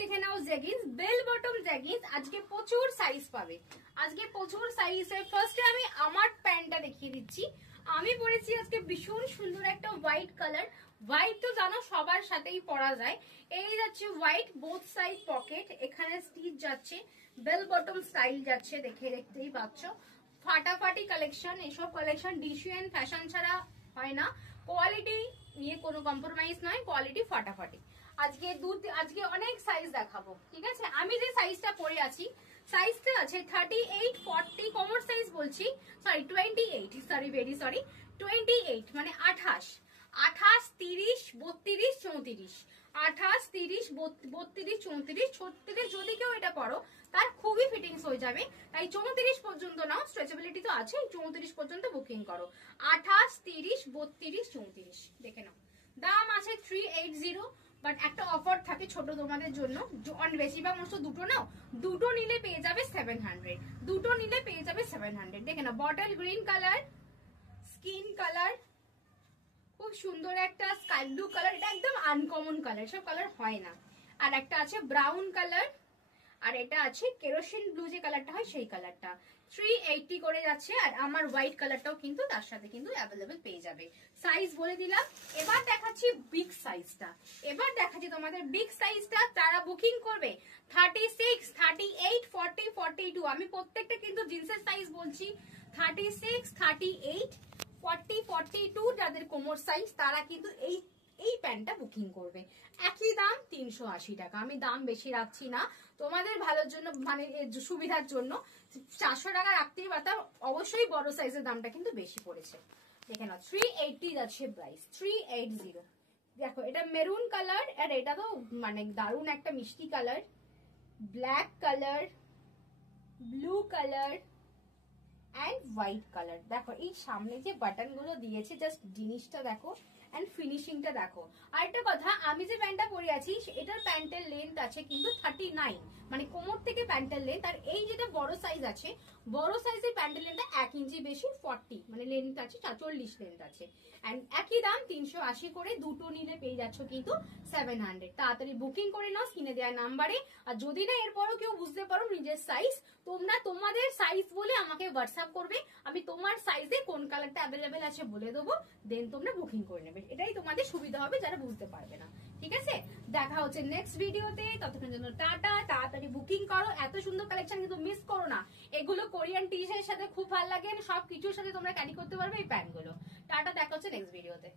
দেখে নাও jeggings, bell bottom jeggings. আজকে প্রচুর সাইজ পাবে, আজকে প্রচুর সাইজের। ফার্স্টে আমি আমার প্যান্টটা দেখিয়ে দিচ্ছি। আমি পরেছি আজকে ভীষণ সুন্দর একটা হোয়াইট কালার। হোয়াইট তো জানো সবার সাথেই পরা যায়। এই যাচ্ছে হোয়াইট, বোথ সাইড পকেট, এখানে স্টিচ যাচ্ছে, বেল বটম স্টাইল যাচ্ছে, দেখতেই পাচ্ছ। ফাটাফাটি কালেকশন, এসব কালেকশন ডিসিএন ফ্যাশন ছাড়া হয় না। কোয়ালিটি নিয়ে কোনো কম্প্রোমাইজ নয়, কোয়ালিটি ফাটাফাটি। আজকে অনেক সাইজ দেখাবো, ঠিক আছে। আমি যে সাইজটা পরে আছি, সাইজটা আছে 38, 40, কমর সাইজ বলছি, সরি 28, ভেরি সরি 28, মানে 28, 30, 32, 34, 28, 30, 32, 34, 36 যদি কেউ এটা পরো তার খুবই ফিটিংস হয়ে যাবে। তাই 34 পর্যন্ত নাও, স্ট্রেচেবিলিটি তো আছে, 34 পর্যন্ত বুকিং করো। 28, 30, 32, 34 দেখে নাও। দাম আছে 380, বাট একটা অফার থাকে ছোট তোমাদের জন্য, বেশিরভাগ মানুষ দুটো নাও, দুটো নিলে পেয়ে যাবে 700, দুটো নিলে পেয়ে যাবে 700। দেখে নাও, bottle green colour, skin colour, খুব সুন্দর একটা স্কাই ব্লু কালার, এটা একদম আনকমন কালার, সব কালার হয় না। আর একটা আছে ব্রাউন কালার, আর এটা আছে কেরোসিন ব্লু যে কালারটা হয় সেই কালারটা। 380 করে যাচ্ছে। আর আমার হোয়াইট কালারটাও কিন্তু তার সাথে কিন্তু অ্যাভেলেবেল পেয়ে যাবে। সাইজ বলে দিলাম। এবার দেখাচ্ছি বিগ সাইজটা, তোমাদের বিগ সাইজটা। তারা বুকিং করবে 36, 38, 40, 42। আমি প্রত্যেকটা কিন্তু জিন্সের সাইজ বলছি। 36, 38, 40, 42 যাদের কোমর সাইজ তারা কিন্তু এই প্যান্টটা বুকিং করবে। একই দাম 380 টাকা। আমি দাম বেশি রাখছি না, তোমাদের ভালোর জন্য, মানে সুবিধার জন্য 400 টাকা রাখতেই পারতাম। অবশ্যই বড় সাইজের দামটা কিন্তু বেশি পড়েছে। দেখে নাও 380 যাচ্ছে প্রাইস, 380। দেখো এটা মেরুন কালার, আর এটা তো মানে দারুণ একটা মিষ্টি colour, black colour, blue colour and white colour. দেখো এই সামনে যে বাটন গুলো দিয়েছে, জাস্ট জিনিসটা দেখো এন্ড ফিনিশিংটা দেখো। আরেকটা কথা, আমি যে প্যান্টটা পরে আছি এটার প্যান্টের লেন্থ আছে কিন্তু 39, মানে কোমর থেকে প্যান্টের লেন্থ। আর এই যেটা বড় সাইজ আছে, বড় সাইজের প্যান্টের লেন্থটা 1 ইঞ্চি বেশি, 40 মানে লেন্থ আছে, 40 লেন্থ আছে। এন্ড একই দাম 380 করে, দুটো নিলে পেয়ে যাচ্ছ কিন্তু 700। তাড়াতাড়ি বুকিং করে নাও স্ক্রিনে দেওয়া নাম্বারে। আর যদি না এরপরও কেউ বুঝতে পারো নিজের সাইজ, তোমরা তোমাদের সাইজ বলে আমাকে হোয়াটসঅ্যাপ করবে, আমি তোমার সাইজে কোন কালারটা অ্যাভেলেবেল আছে বলে দেবো, দেন তোমরা বুকিং করে নেবে। এটাই তোমাদের সুবিধা হবে যারা বুঝতে পারবে না, ঠিক আছে। দেখা হচ্ছে নেক্সট ভিডিওতে, ততক্ষণের জন্য টাটা। তাড়াতাড়ি বুকিং করো, এত সুন্দর কালেকশন কিন্তু মিস করো না। এগুলো কোরিয়ান টি শার্টের সাথে খুব ভালো লাগে, সব কিছুর সাথে তোমরা ক্যারি করতে পারবে এই প্যান্ট গুলো। টাটা, দেখা হচ্ছে নেক্সট ভিডিওতে।